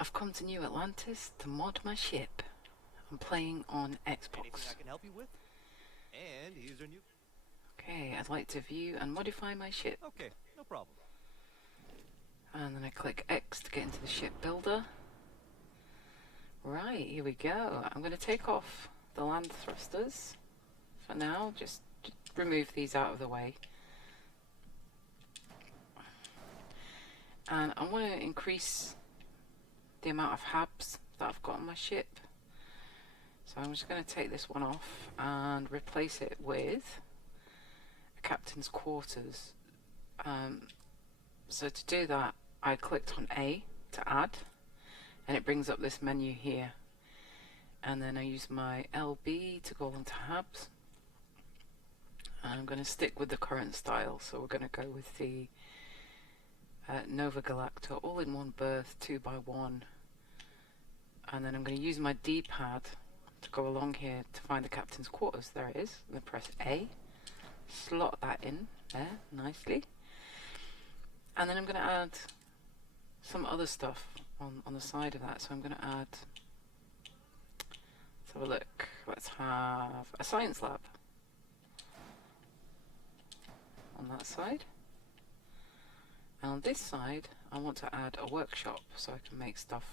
I've come to New Atlantis to mod my ship. I'm playing on Anything Xbox. I can help you with? And here's our new... Okay, I'd like to view and modify my ship. Okay, no problem. And then I click X to get into the ship builder. Right, here we go. I'm going to take off the land thrusters for now. Just remove these out of the way. And I want to increase the amount of habs that I've got on my ship. So I'm just going to take this one off and replace it with a captain's quarters. So to do that, I clicked on A to add, and it brings up this menu here. And then I use my LB to go along to habs. And I'm going to stick with the current style, so we're going to go with the Nova Galacta all-in-one berth 2x1. And then I'm going to use my D-pad to go along here to find the captain's quarters. There it is. I'm going to press A, slot that in there nicely, and then I'm going to add some other stuff on the side of that. So I'm going to add, let's have a look, let's have a science lab on that side, and on this side I want to add a workshop so I can make stuff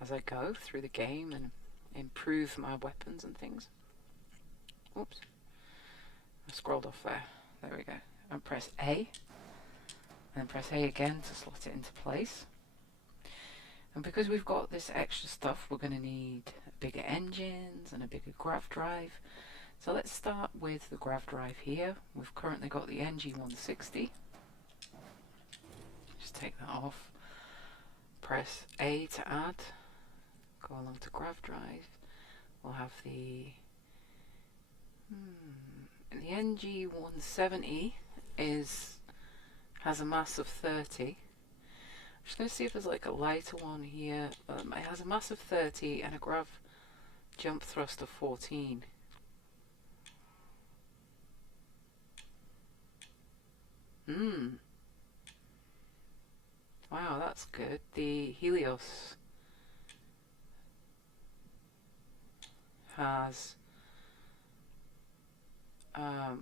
as I go through the game and improve my weapons and things. Oops, I scrolled off there. There we go. And press A, and press A again to slot it into place. And because we've got this extra stuff, we're going to need bigger engines and a bigger grav drive. So let's start with the grav drive here. We've currently got the NG160. Just take that off. Press A to add. Go along to grav drive. We'll have the NG170 has a mass of 30. I'm just going to see if there's like a lighter one here. It has a mass of 30 and a grav jump thrust of 14. Wow, that's good. The Helios has a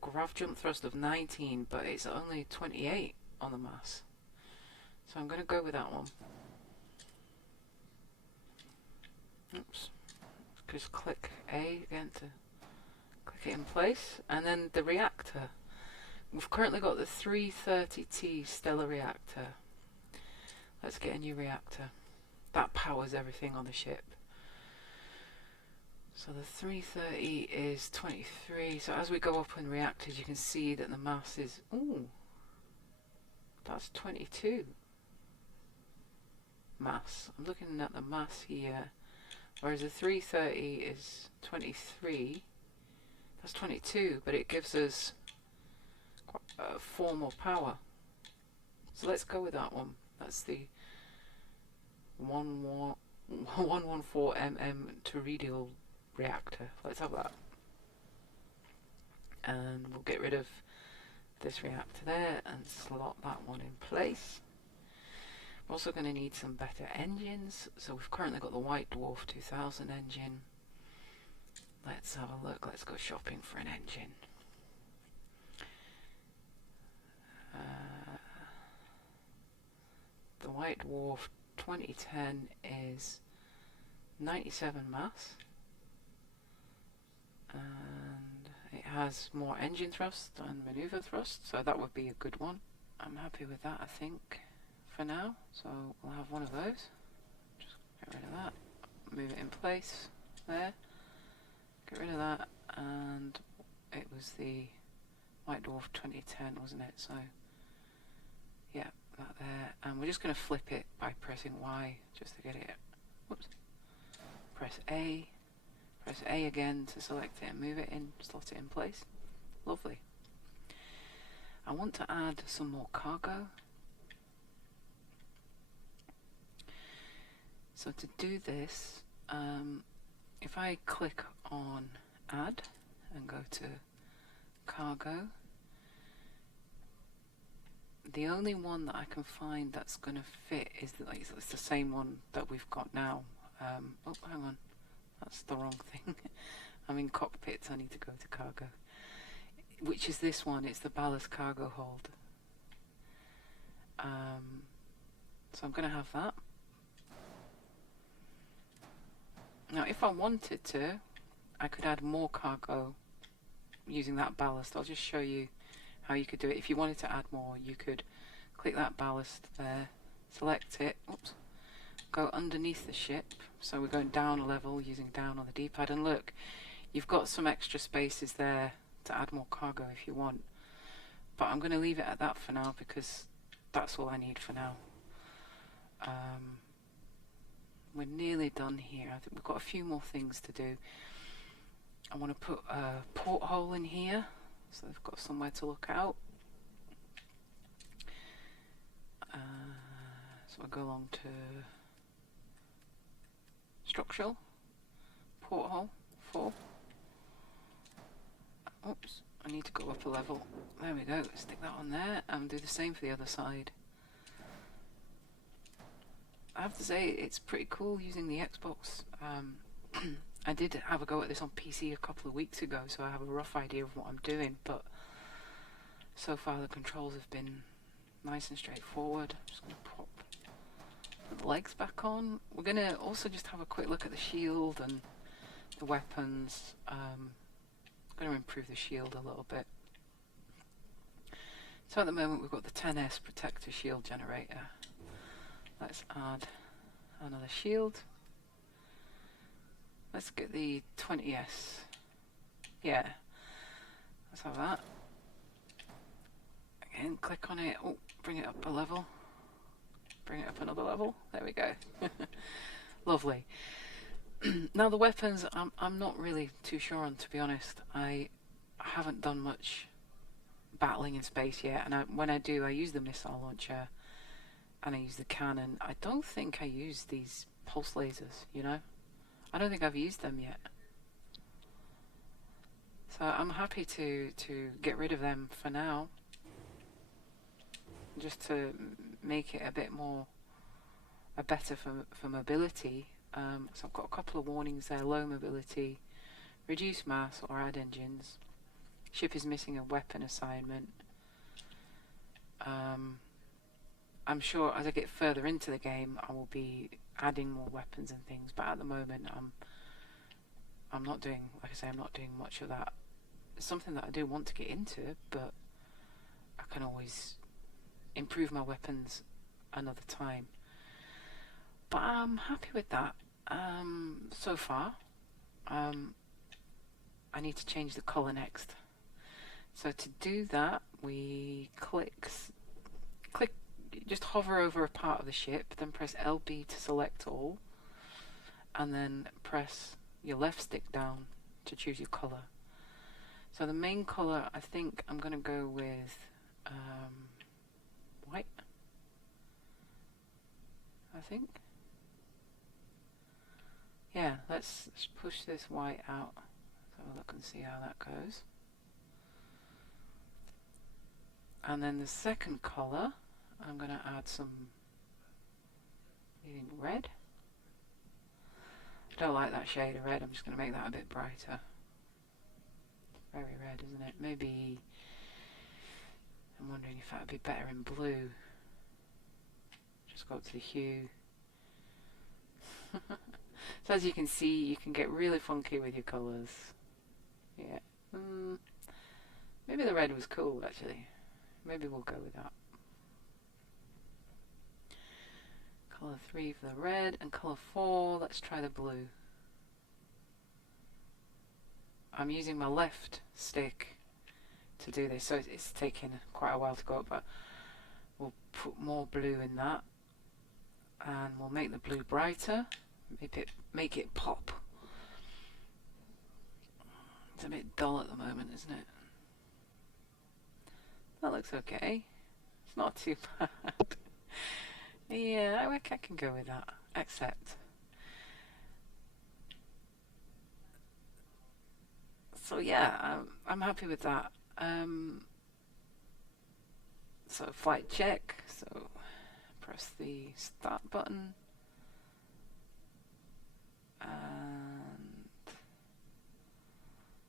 grav jump thrust of 19, but it's only 28 on the mass. So I'm going to go with that one. Oops. Just click A again to click it in place. And then the reactor. We've currently got the 330T Stellar reactor. Let's get a new reactor. That powers everything on the ship. So the 330 is 23. So as we go up in reactors, you can see that the mass is, ooh, that's 22 mass. I'm looking at the mass here, whereas the 330 is 23. That's 22, but it gives us 4 more power. So let's go with that one. That's the 114mm Radeon reactor. Let's have that. And we'll get rid of this reactor there and slot that one in place. We're also going to need some better engines. So we've currently got the White Dwarf 2000 engine. Let's have a look. Let's go shopping for an engine. The White Dwarf 2010 is 97 mass, and it has more engine thrust and maneuver thrust, so that would be a good one. I'm happy with that, I think, for now. So we'll have one of those. Just get rid of that, move it in place there, get rid of that, and it was the White Dwarf 2010, wasn't it? So yeah, that there, and we're just going to flip it by pressing Y just to get it. Whoops. Press A again to select it and move it in, slot it in place. Lovely. I want to add some more cargo. So to do this, if I click on add and go to cargo, the only one that I can find that's going to fit is it's the same one that we've got now. Oh, hang on. That's the wrong thing. I'm in cockpits. I need to go to cargo. Which is this one. It's the ballast cargo hold. So I'm going to have that. Now, if I wanted to, I could add more cargo using that ballast. I'll just show you how you could do it. If you wanted to add more, you could click that ballast there, select it, oops, go underneath the ship. So we're going down a level using down on the D-pad, and look, you've got some extra spaces there to add more cargo if you want. But I'm going to leave it at that for now because that's all I need for now. We're nearly done here. I think we've got a few more things to do. I want to put a porthole in here, so they've got somewhere to look out. So I'll go along to structural, porthole, 4. Oops, I need to go up a level. There we go, stick that on there and do the same for the other side. I have to say, it's pretty cool using the Xbox. I did have a go at this on PC a couple of weeks ago, so I have a rough idea of what I'm doing, but so far the controls have been nice and straightforward. I'm just going to pop the legs back on. We're going to also just have a quick look at the shield and the weapons. I'm going to improve the shield a little bit. So at the moment we've got the 10S protector shield generator. Let's add another shield. Let's get the 20S. Yeah, let's have that. Again, click on it. Oh, bring it up a level. Bring it up another level. There we go. Lovely. Now the weapons, I'm not really too sure on, to be honest. I haven't done much battling in space yet, and when I do, I use the missile launcher and I use the cannon. I don't think I use these pulse lasers, you know? I don't think I've used them yet. So I'm happy to get rid of them for now, just to make it a bit more better for mobility. So I've got a couple of warnings there: low mobility, reduce mass or add engines, ship is missing a weapon assignment. I'm sure as I get further into the game I will be adding more weapons and things, but at the moment I'm not doing, like I say, I'm not doing much of that. It's something that I do want to get into, but I can always improve my weapons another time. But I'm happy with that so far. I need to change the colour next. So to do that, we just hover over a part of the ship, then press LB to select all, and then press your left stick down to choose your colour. So the main colour, I think I'm going to go with white, I think. Yeah, let's push this white out. So look and see how that goes. And then the second colour, I'm going to add some red. I don't like that shade of red. I'm just going to make that a bit brighter. Very red, isn't it? Maybe, I'm wondering if that would be better in blue. Just go up to the hue. So as you can see, you can get really funky with your colours. Yeah. Maybe the red was cool, actually. Maybe we'll go with that. Colour 3 for the red, and colour 4, let's try the blue. I'm using my left stick to do this, so it's taking quite a while to go up, but we'll put more blue in that, and we'll make the blue brighter, make it pop. It's a bit dull at the moment, isn't it? That looks okay. It's not too bad. Yeah, I can go with that. Accept. So yeah, I'm happy with that. So flight check. So press the start button. And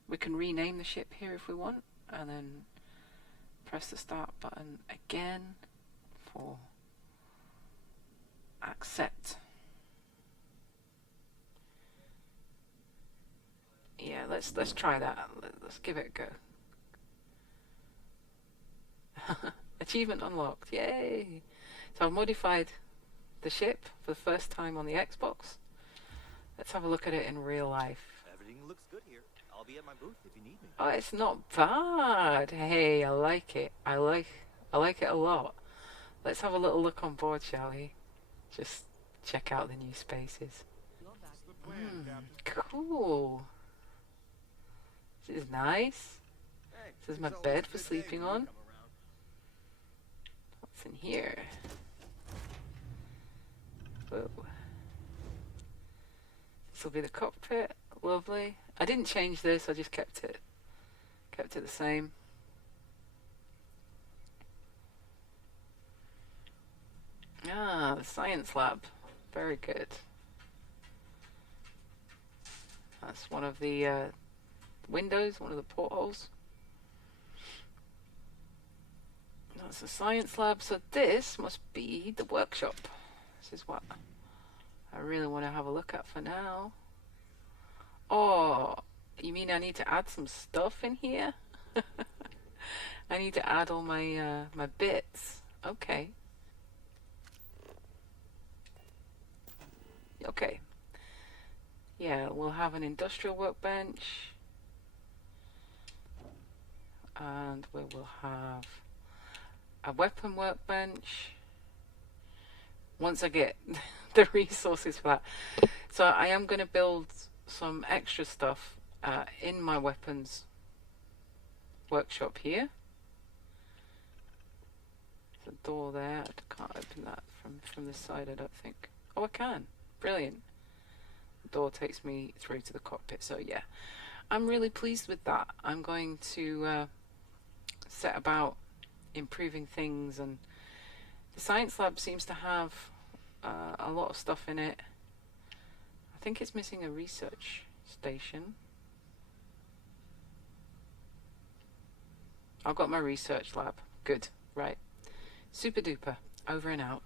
we can rename the ship here if we want. And then press the start button again for accept. Yeah, let's try that. Let's give it a go. Achievement unlocked. Yay! So I've modified the ship for the first time on the Xbox. Let's have a look at it in real life. Everything looks good here. I'll be at my booth if you need me. Oh, it's not bad. Hey, I like it. I like it a lot. Let's have a little look on board, shall we? Just check out the new spaces. Cool. This is nice. Hey, This is my it's always bed a for good day sleeping when you on. come around. What's in here? Whoa. This will be the cockpit. Lovely. I didn't change this. I just kept it the same. Ah, the science lab. Very good. That's one of the windows, one of the portholes. That's the science lab. So this must be the workshop. This is what I really want to have a look at for now. Oh, you mean I need to add some stuff in here? I need to add all my my bits. Okay. Okay. Yeah, we'll have an industrial workbench. And we will have a weapon workbench. Once I get the resources for that. So I am going to build some extra stuff in my weapons workshop here. There's a door there. I can't open that from this side, I don't think. Oh, I can. Brilliant. The door takes me through to the cockpit. So yeah, I'm really pleased with that. I'm going to set about improving things, and the science lab seems to have a lot of stuff in it. I think it's missing a research station. I've got my research lab. Good. Right. Super duper. Over and out.